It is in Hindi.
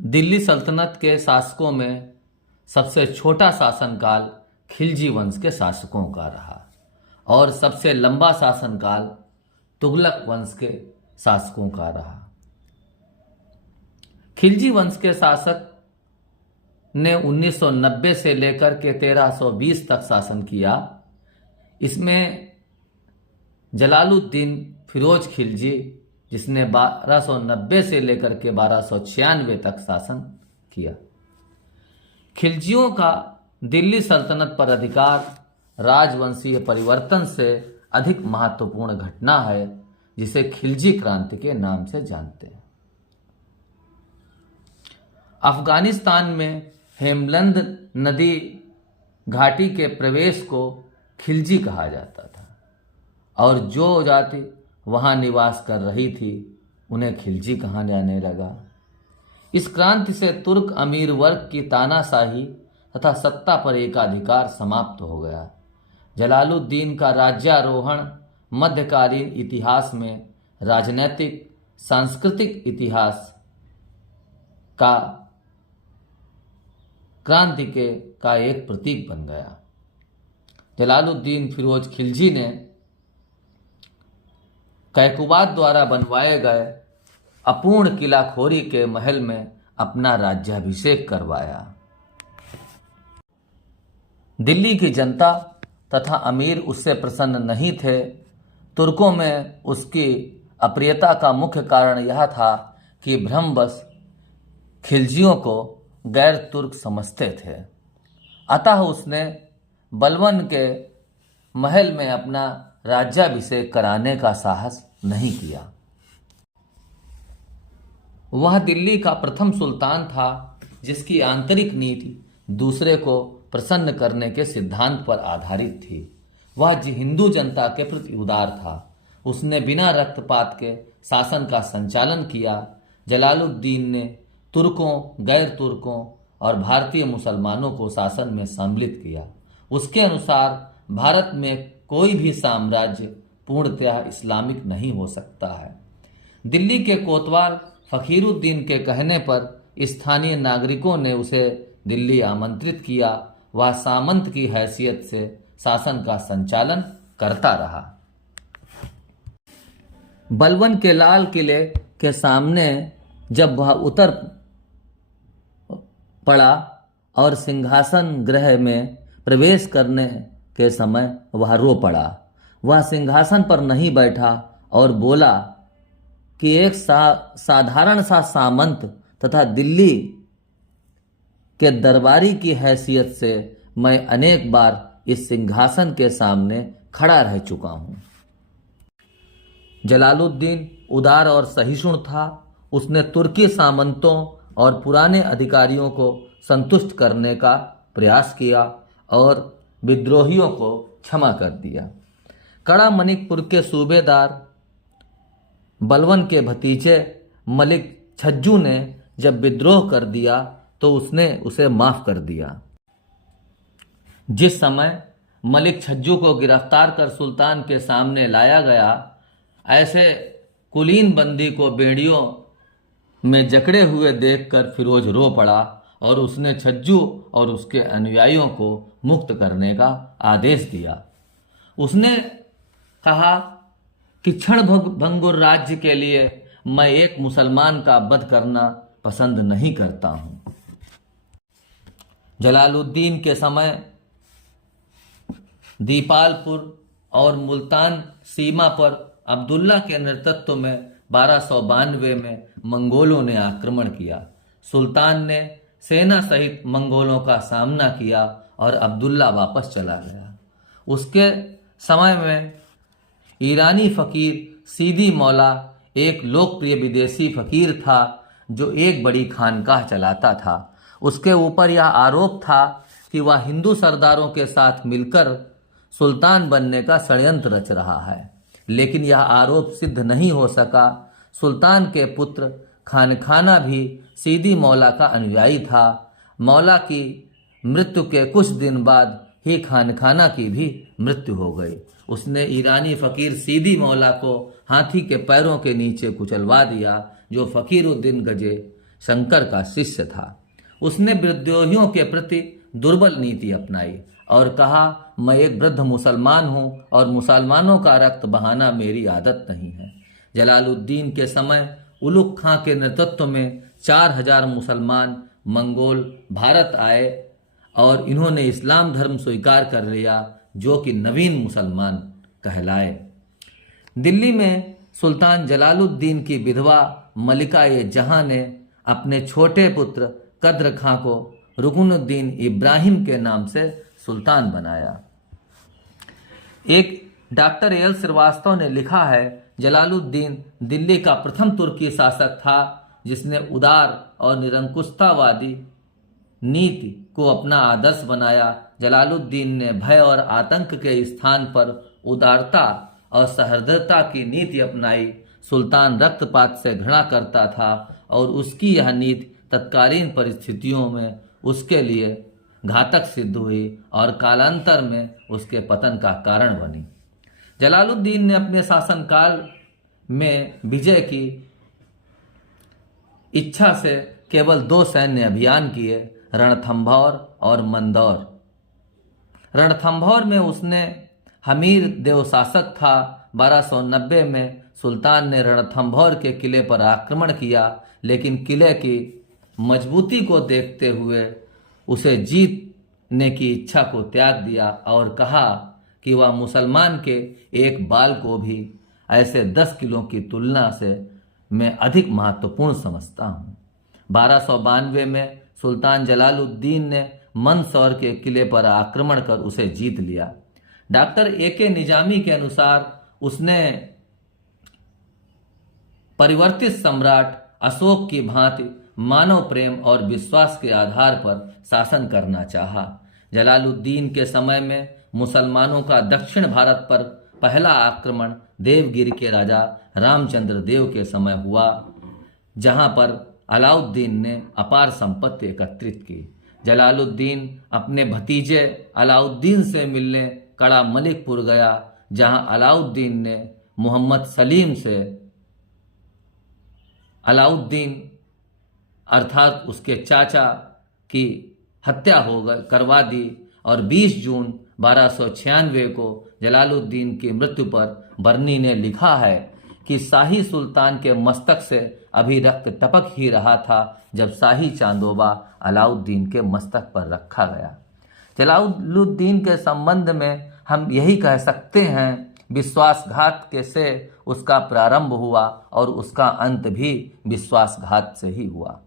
दिल्ली सल्तनत के शासकों में सबसे छोटा शासनकाल खिलजी वंश के शासकों का रहा और सबसे लंबा शासनकाल तुगलक वंश के शासकों का रहा। खिलजी वंश के शासक ने 1990 से लेकर के 1320 तक शासन किया। इसमें जलालुद्दीन फिरोज खिलजी, जिसने 1290 से लेकर के 1296 तक शासन किया। खिलजियों का दिल्ली सल्तनत पर अधिकार राजवंशीय परिवर्तन से अधिक महत्वपूर्ण घटना है, जिसे खिलजी क्रांति के नाम से जानते हैं। अफगानिस्तान में हेमलंद नदी घाटी के प्रवेश को खिलजी कहा जाता था और जो जाति वहां निवास कर रही थी उन्हें खिलजी कहा जाने लगा। इस क्रांति से तुर्क अमीर वर्ग की तानाशाही तथा सत्ता पर एकाधिकार समाप्त हो गया। जलालुद्दीन का राज्यारोहण मध्यकालीन इतिहास में राजनैतिक सांस्कृतिक इतिहास का क्रांति का एक प्रतीक बन गया। जलालुद्दीन फिरोज खिलजी ने कैकुबाद द्वारा बनवाए गए अपूर्ण किलाखोरी के महल में अपना राज्याभिषेक करवाया। दिल्ली की जनता तथा अमीर उससे प्रसन्न नहीं थे। तुर्कों में उसकी अप्रियता का मुख्य कारण यह था कि भ्रमवश खिलजियों को गैर तुर्क समझते थे। अतः उसने बलवन के महल में अपना राज्याभिषेक कराने का साहस नहीं किया। वह दिल्ली का प्रथम सुल्तान था जिसकी आंतरिक नीति दूसरे को प्रसन्न करने के सिद्धांत पर आधारित थी। वह हिंदू जनता के प्रति उदार था। उसने बिना रक्तपात के शासन का संचालन किया। जलालुद्दीन ने तुर्कों, गैर तुर्कों और भारतीय मुसलमानों को शासन में सम्मिलित किया। उसके अनुसार भारत में कोई भी साम्राज्य पूर्णतः इस्लामिक नहीं हो सकता है। दिल्ली के कोतवाल फकीरुद्दीन के कहने पर स्थानीय नागरिकों ने उसे दिल्ली आमंत्रित किया। वह सामंत की हैसियत से शासन का संचालन करता रहा। बलवन के लाल किले के सामने जब वह उतर पड़ा और सिंहासन गृह में प्रवेश करने के समय वह रो पड़ा। वह सिंहासन पर नहीं बैठा और बोला कि एक साधारण सा सामंत तथा दिल्ली के दरबारी की हैसियत से मैं अनेक बार इस सिंहासन के सामने खड़ा रह चुका हूं। जलालुद्दीन उदार और सहिष्णु था। उसने तुर्की सामंतों और पुराने अधिकारियों को संतुष्ट करने का प्रयास किया और विद्रोहियों को क्षमा कर दिया। कड़ा मनिकपुर के सूबेदार बलवन के भतीजे मलिक छज्जू ने जब विद्रोह कर दिया तो उसने उसे माफ कर दिया। जिस समय मलिक छज्जू को गिरफ्तार कर सुल्तान के सामने लाया गया, ऐसे कुलीन बंदी को बेड़ियों में जकड़े हुए देखकर फिरोज रो पड़ा और उसने छज्जू और उसके अनुयायियों को मुक्त करने का आदेश दिया। उसने कहा कि क्षण भंगुर राज्य के लिए मैं एक मुसलमान का वध करना पसंद नहीं करता हूं। जलालुद्दीन के समय दीपालपुर और मुल्तान सीमा पर अब्दुल्ला के नेतृत्व में 1292 में मंगोलों ने आक्रमण किया। सुल्तान ने सेना सहित मंगोलों का सामना किया और अब्दुल्ला वापस चला गया। उसके समय में ईरानी फकीर सीदी मौला एक लोकप्रिय विदेशी फकीर था जो एक बड़ी खानकाह चलाता था। उसके ऊपर यह आरोप था कि वह हिंदू सरदारों के साथ मिलकर सुल्तान बनने का षड्यंत्र रच रहा है, लेकिन यह आरोप सिद्ध नहीं हो सका। सुल्तान के पुत्र खानखाना भी सीदी मौला का अनुयायी था। मौला की मृत्यु के कुछ दिन बाद ही खानखाना की भी मृत्यु हो गई। उसने ईरानी फकीर सीदी मौला को हाथी के पैरों के नीचे कुचलवा दिया, जो फकीरुद्दीन गजे शंकर का शिष्य था। उसने विद्रोहियों के प्रति दुर्बल नीति अपनाई और कहा, मैं एक वृद्ध मुसलमान हूँ और मुसलमानों का रक्त बहाना मेरी आदत नहीं है। जलालुद्दीन के समय उलुग खां के नेतृत्व में 4000 मुसलमान मंगोल भारत आए और इन्होंने इस्लाम धर्म स्वीकार कर लिया, जो कि नवीन मुसलमान कहलाए। दिल्ली में सुल्तान जलालुद्दीन की विधवा मलिका-ए-जहां ने अपने छोटे पुत्र कद्र खां को रुकनुद्दीन इब्राहिम के नाम से सुल्तान बनाया। एक डॉक्टर एल श्रीवास्तव ने लिखा है, जलालुद्दीन दिल्ली का प्रथम तुर्की शासक था जिसने उदार और निरंकुशतावादी नीति को अपना आदर्श बनाया। जलालुद्दीन ने भय और आतंक के स्थान पर उदारता और सहृदयता की नीति अपनाई। सुल्तान रक्तपात से घृणा करता था और उसकी यह नीति तत्कालीन परिस्थितियों में उसके लिए घातक सिद्ध हुई और कालांतर में उसके पतन का कारण बनी। जलालुद्दीन ने अपने शासनकाल में विजय की इच्छा से केवल 2 सैन्य अभियान किए, रणथंभौर और मंदौर। रणथंभौर में उसने हमीर देव शासक था। 1290 में सुल्तान ने रणथंभौर के किले पर आक्रमण किया, लेकिन किले की मजबूती को देखते हुए उसे जीतने की इच्छा को त्याग दिया और कहा कि वह मुसलमान के एक बाल को भी ऐसे 10 किलो की तुलना से मैं अधिक महत्वपूर्ण समझता हूँ। 1292 में सुल्तान जलालुद्दीन ने मंदसौर के किले पर आक्रमण कर उसे जीत लिया। Doctor A K. निजामी के अनुसार उसने परिवर्तित सम्राट अशोक की भांति मानव प्रेम और विश्वास के आधार पर शासन करना चाहा। जलालुद्दीन के समय में मुसलमानों का दक्षिण भारत पर पहला आक्रमण देवगिरी के राजा रामचंद्र देव के समय हुआ, जहां पर अलाउद्दीन ने अपार संपत्ति एकत्रित की। जलालुद्दीन अपने भतीजे अलाउद्दीन से मिलने कड़ा मलिकपुर गया, जहां अलाउद्दीन ने मोहम्मद सलीम से अलाउद्दीन अर्थात उसके चाचा की हत्या करवा दी और 20 जून 1296 को जलालुद्दीन की मृत्यु पर बर्नी ने लिखा है कि शाही सुल्तान के मस्तक से अभी रक्त टपक ही रहा था जब शाही चांदोबा अलाउद्दीन के मस्तक पर रखा गया। जलालुद्दीन के संबंध में हम यही कह सकते हैं, विश्वासघात से उसका प्रारंभ हुआ और उसका अंत भी विश्वासघात से ही हुआ।